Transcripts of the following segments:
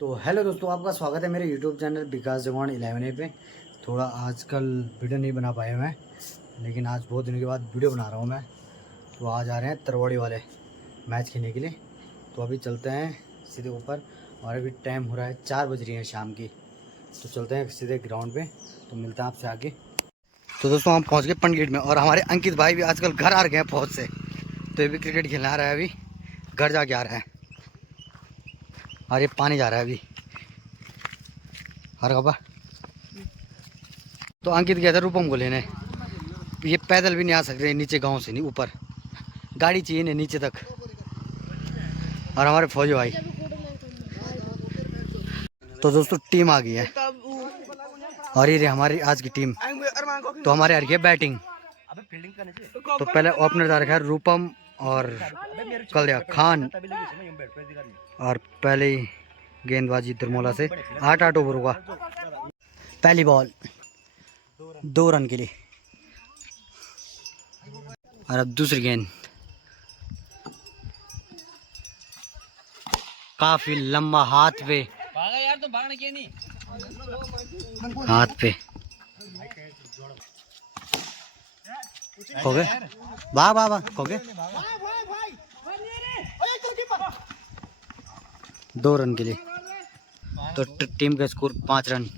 तो हेलो दोस्तों, आपका स्वागत है मेरे यूट्यूब चैनल विकास जगवान 11 पे। थोड़ा आजकल वीडियो नहीं बना पाया मैं, लेकिन आज बहुत दिनों के बाद वीडियो बना रहा हूँ मैं। तो आज आ रहे हैं तरवाड़ी वाले मैच खेलने के लिए। तो अभी चलते हैं सीधे ऊपर, और अभी टाइम हो रहा है 4 बज रही है शाम की। तो चलते हैं सीधे ग्राउंड पे, तो मिलते हैं आपसे आगे। तो दोस्तों हम पहुँच गए पंड गेट में, और हमारे अंकित भाई भी आजकल घर आ गए हैं फौज से। तो ये भी क्रिकेट खेलने आ रहा है, अभी घर जाके आ रहा है। और ये पानी जा रहा है अभी हर खबर। तो अंकित गया था रूपम को लेने। ये पैदल भी नहीं आ सकते नीचे गांव से, नहीं ऊपर गाड़ी चाहिए नहीं नीचे तक। और हमारे फौजी भाई। तो दोस्तों टीम आ गई है, और ये हमारी आज की टीम। तो हमारे हर की बैटिंग। तो पहले ओपनर जा रखा है रूपम और कल्याण खान, और पहले ही गेंदबाजी दुर्मोला से 8 ओवर होगा। पहली बॉल 2 रन के लिए, और अब दूसरी गेंद काफी लंबा हाथ पे, भागा यार, तो भागने के नहीं, हाथ पे हो गए। वाह वाह वाह, हो गए 2 रन के लिए। तो टीम का स्कोर 5 रन।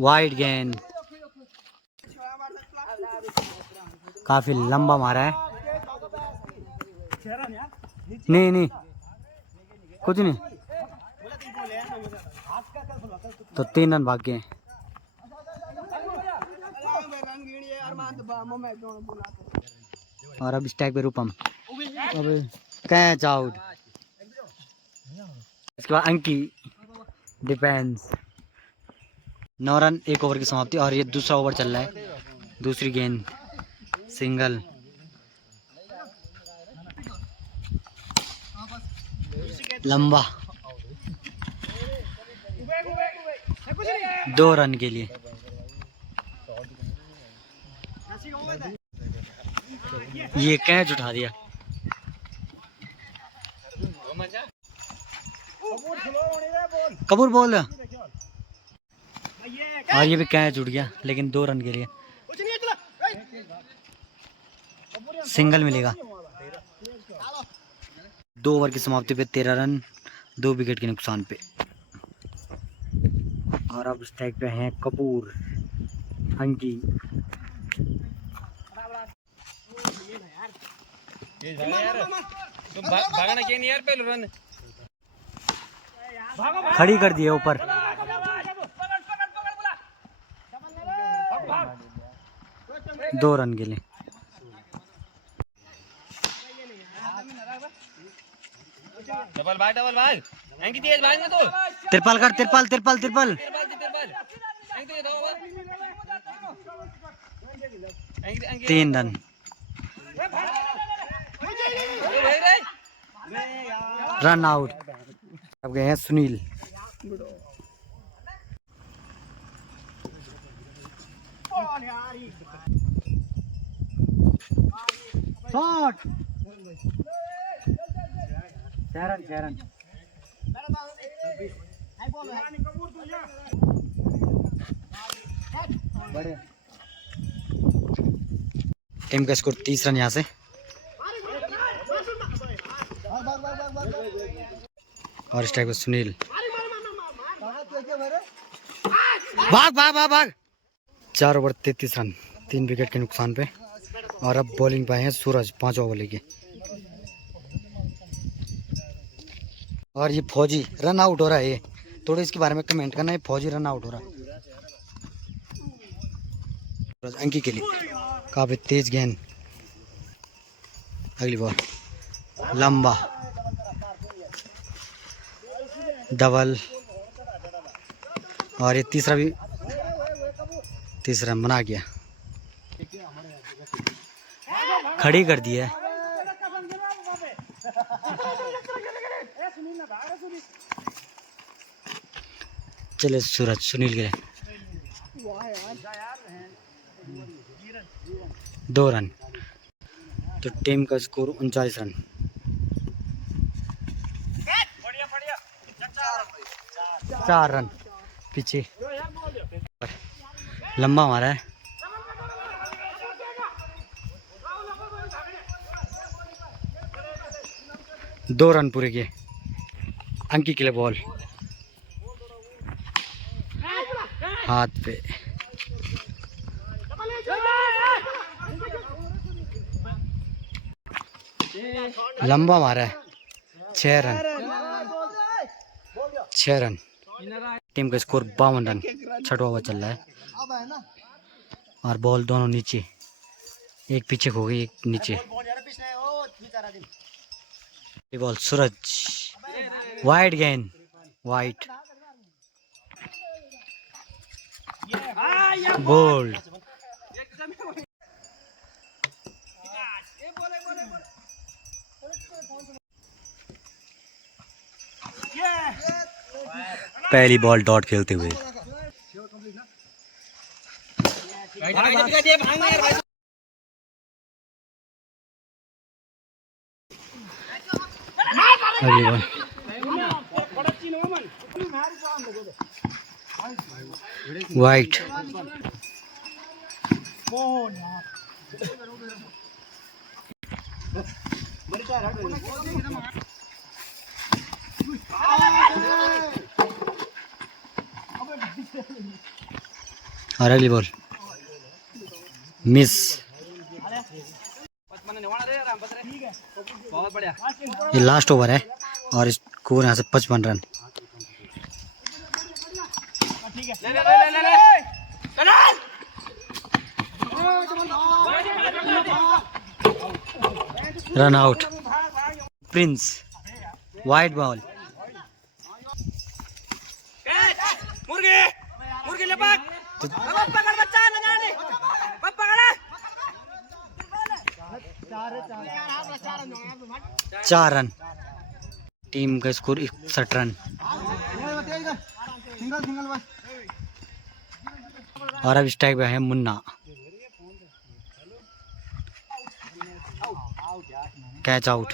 वाइड गेंद काफी लंबा मारा है। नहीं नहीं कुछ नहीं, तो 3 रन बाकी हैं। और अब स्टैक पे रूपम, अब कैच आउट। इसके बाद अंकी डिफेंस। 9 रन 1 ओवर की समाप्ति, और ये दूसरा ओवर चल रहा है। दूसरी गेंद सिंगल, लंबा 2 रन के लिए। ये कैच उठा दिया। कपूर बोल, और ये भी कैच उठ गया, लेकिन 2 रन के लिए। सिंगल मिलेगा। 2 ओवर की समाप्ति पे 13 रन 2 विकेट के नुकसान पे। और अब स्ट्राइक पे हैं कपूर, अंकी। भागना के नहीं यार, पहले रन खड़ी कर दिए ऊपर। दो रन के लिए। डबल भाग अंकित तेज भाग ना, तो तिरपाल कर, तिरपाल तिरपाल तिरपाल। 3 रन। Run out. अब गए हैं सुनील। Shot 6 run 6 run. बड़े टीम का स्कोर 30 रन यहाँ से। और स्ट्राइक पे सुनील। भाग भाग भाग भाग। 4 ओवर 33 रन 3 विकेट के नुकसान पे। और अब बॉलिंग पे आए हैं सूरज 5 ओवर लेके। और ये फौजी रन आउट हो रहा है। ये थोड़ा इसके बारे में कमेंट करना है, फौजी रन आउट हो रहा है अंकी के लिए। काफी तेज गेंद, अगली बॉल लंबा डबल, और ये तीसरा बना गया। खड़ी कर दी है। चले सूरज सुनील के 2 रन। तो टीम का स्कोर 39 रन। 4 रन पीछे, लंबा मारा है। दो रन पूरे किए। अंकी के लिए बॉल हाथ पे, लंबा मारा है। 6 रन, 6 रन। टीम का स्कोर 52 रन। छठवां ओवर चल रहा है और बॉल दोनों नीचे, एक पीछे हो गई, एक नीचे। ये बॉल सूरज, वाइड गेंद, वाइट बोल्ड। पहली बॉल डॉट खेलते हुए। अगली बॉल वाइट, और अगली बॉल मिस। ये लास्ट ओवर है और स्कोर यहाँ से 55 run. Run out. Prince, wide ball, चार रन। टीम का स्कोर 61 रन। और अब स्ट्राइक पे है मुन्ना। Catch out.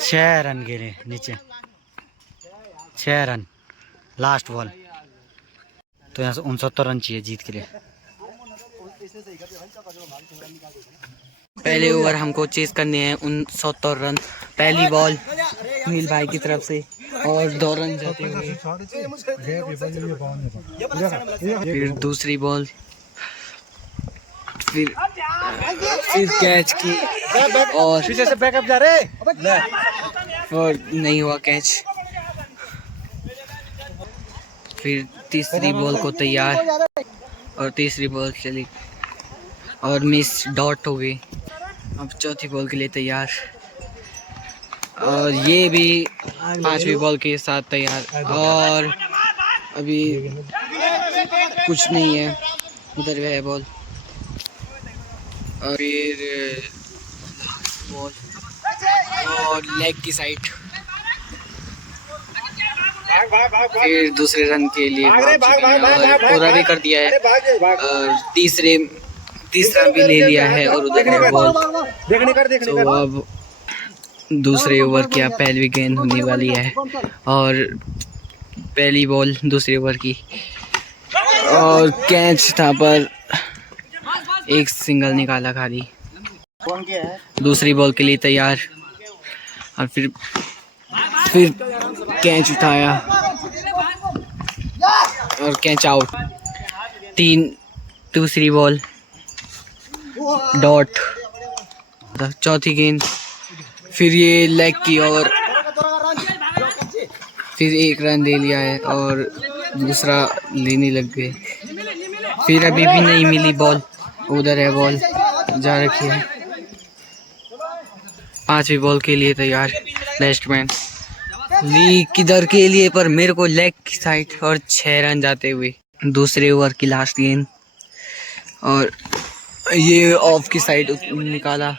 6 रन गिरे नीचे, 6 रन। लास्ट बॉल, तो यहाँ से 69 रन चाहिए जीत के लिए। पहले ओवर हमको चेस करने हैं 69 रन। पहली बॉल नील भाई की तरफ से और 2 रन जाते हुए। फिर दूसरी बॉल, फिर कैच की और पीछे से बैकअप जा रहे और नहीं हुआ कैच। फिर तीसरी बॉल को तैयार और तीसरी बॉल चली और मिस, डॉट हो गई। अब चौथी बॉल के लिए तैयार और ये भी 5वीं बॉल के साथ तैयार। और अभी कुछ नहीं है, उधर है बॉल। और फिर बॉल और लेग की साइड। फिर दूसरे रन के लिए और पूरा भी कर दिया है और तीसरा भी ले लिया है और उधर है बॉल। तो अब दूसरे ओवर की अब पहली गेंद होने वाली है और पहली बॉल दूसरे ओवर की और कैच था पर एक सिंगल निकाला खाली। दूसरी बॉल के लिए तैयार और फिर कैच उठाया और कैच आउट। दूसरी बॉल डॉट। चौथी गेंद, फिर ये लेग की और फिर 1 रन दे लिया है और दूसरा लेने लग गए। फिर अभी भी नहीं मिली बॉल, उधर है बॉल जा रखी है। 5वीं बॉल के लिए तैयार बैट्समैन ली किधर के लिए, पर मेरे को लेग की साइड और 6 रन जाते हुए। दूसरे ओवर की लास्ट गेंद और ये ऑफ की साइड निकाला।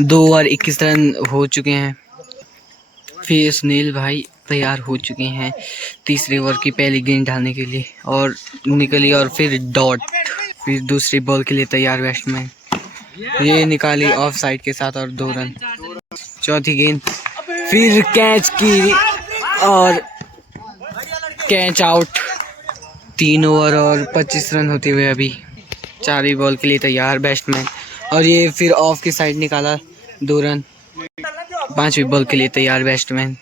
2 ओवर 21 रन हो चुके हैं। फिर सुनील भाई तैयार हो चुके हैं तीसरे ओवर की पहली गेंद डालने के लिए और निकली और फिर डॉट। फिर दूसरी बॉल के लिए तैयार बैट्समैन ये निकाली ऑफ साइड के साथ और 2 रन। चौथी गेंद फिर कैच की और कैच आउट। 3 ओवर और 25 रन होते हुए अभी 4वीं बॉल के लिए तैयार बैट्समैन। और ये फिर ऑफ की साइड निकाला 2 रन। 5वीं बॉल के लिए तैयार बैट्समैन।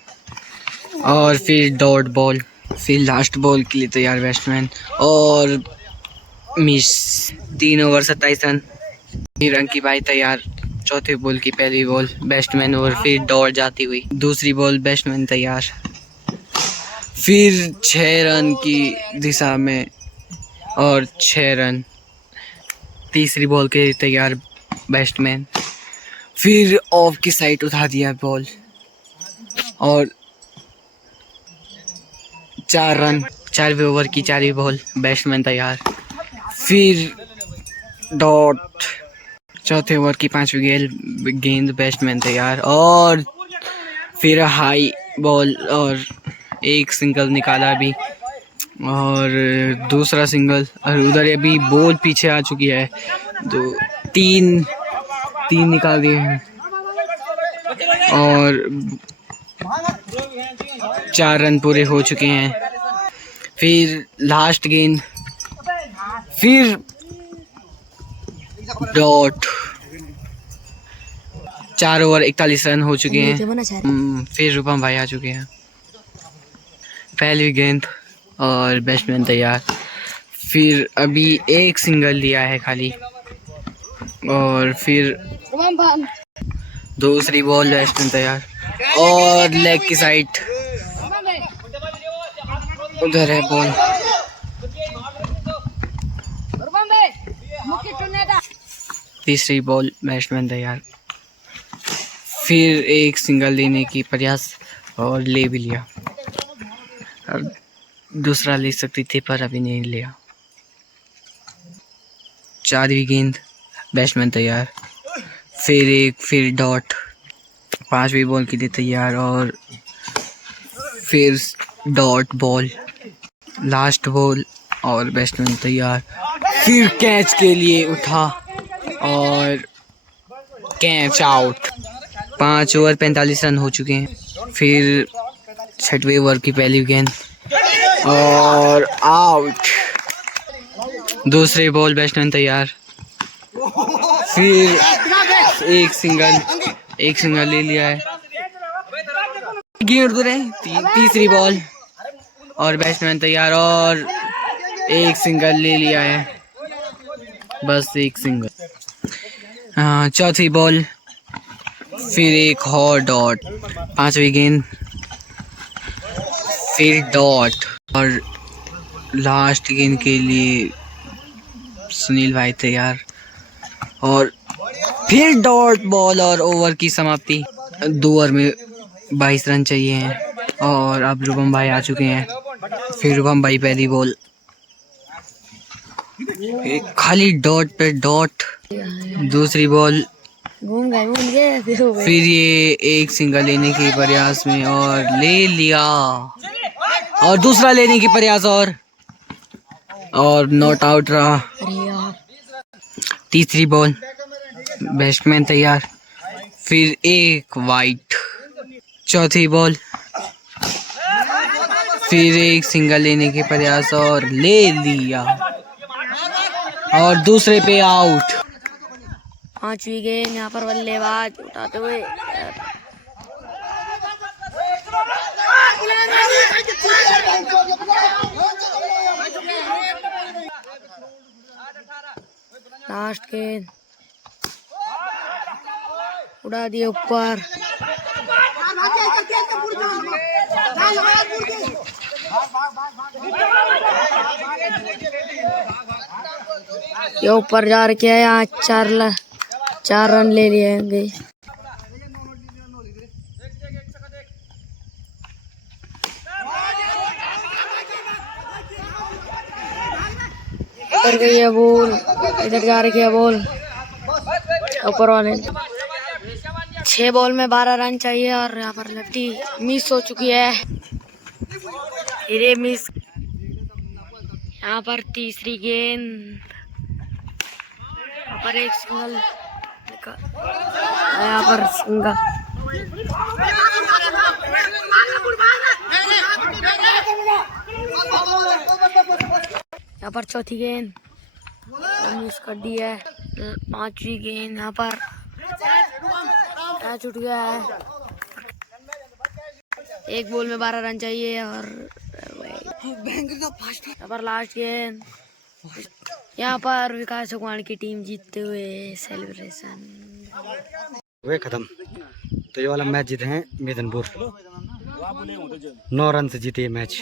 और फिर डॉट बॉल, फिर लास्ट बॉल के लिए तैयार बैट्समैन और मिस। 3 over 27 run. रन की बाई तैयार। चौथे बॉल की पहली बॉल बैट्समैन और फिर डॉट जाती हुई। दूसरी बॉल बैट्समैन तैयार। फिर 6 रन की दिशा में और 6 रन। तीसरी बॉल के लिए तैयार बैट्समैन। फिर ऑफ की साइड उठा दिया बॉल और 4 रन। 4वें ओवर की 4वीं बॉल बैट्समैन तैयार। फिर डॉट। चौथे ओवर की 5वीं गेंद बैट्समैन तैयार। और फिर हाई बॉल और एक सिंगल निकाला अभी और दूसरा सिंगल। और उधर अभी बॉल पीछे आ चुकी है। 3 निकाल दिए हैं और 4 रन पूरे हो चुके हैं। फिर लास्ट गेंद फिर डॉट। 4 ओवर 41 रन हो चुके हैं। फिर रूपम भाई आ चुके हैं। पहली गेंद और बैट्समैन तैयार। फिर अभी एक सिंगल लिया है खाली और फिर दूसरी बॉल बैट्समैन तैयार और लेग की साइड उधर है बॉल। तीसरी बॉल बैट्समैन तैयार। फिर एक सिंगल लेने की प्रयास और ले भी लिया। अब दूसरा ले सकती थी पर अभी नहीं लिया। 4वीं गेंद बैट्समैन तैयार। फिर डॉट। 5वीं बॉल के लिए तैयार और फिर डॉट बॉल। लास्ट बॉल और बैट्समैन तैयार। फिर कैच के लिए उठा और कैच आउट। 5 ओवर 45 रन हो चुके हैं। फिर 6वें ओवर की पहली गेंद और आउट। दूसरी बॉल बैट्समैन तैयार। फिर एक सिंगल ले लिया है। तीसरी बॉल और बैट्समैन तैयार और एक सिंगल ले लिया है। बस एक सिंगल। चौथी बॉल फिर एक और डॉट। 5वीं गेंद फिर डॉट और लास्ट गेंद के लिए सुनील भाई तैयार और फिर डॉट बॉल और ओवर की समाप्ति। 2 ओवर में 22 रन चाहिए हैं और अब रूपम भाई आ चुके हैं। फिर रूपम भाई पहली बॉल खाली डॉट पे डॉट। दूसरी बॉल फिर ये एक सिंगल लेने के प्रयास में और ले लिया और दूसरा लेने की प्रयास और नॉट आउट रहा। तीसरी बॉल बैट्समैन तैयार। फिर एक वाइट। चौथी बॉल फिर एक सिंगल लेने के प्रयास और ले लिया और दूसरे पे आउट। 5वीं गेंद यहाँ पर बल्लेबाज उठाते हुए लास्ट गेंद उड़ा दिया ऊपर। ये ऊपर जा रखे है। यहाँ 4 रन ले लिए होंगे। इधर गई है बॉल, इधर जा रही है बॉल ऊपर वाले। 6 बॉल में 12 रन चाहिए और यहाँ पर लेफ्टी मिस हो चुकी है। फिर मिस। यहाँ पर तीसरी गेंद, यहाँ पर एक सिंगल इसका यहाँ पर सिंगा। यहाँ पर चौथी गेंद मिस कर दी है। 5वीं गेंद यहाँ पर कैच उठ गया है। 1 बॉल में 12 रन चाहिए और यहाँ पर लास्ट गेंद। यहाँ पर विकास अग्रवाल की टीम जीतते हुए सेलिब्रेशन हुए खत्म। तो ये वाला मैच जीते हैं मेदनपुर, 9 रन से जीते ये मैच।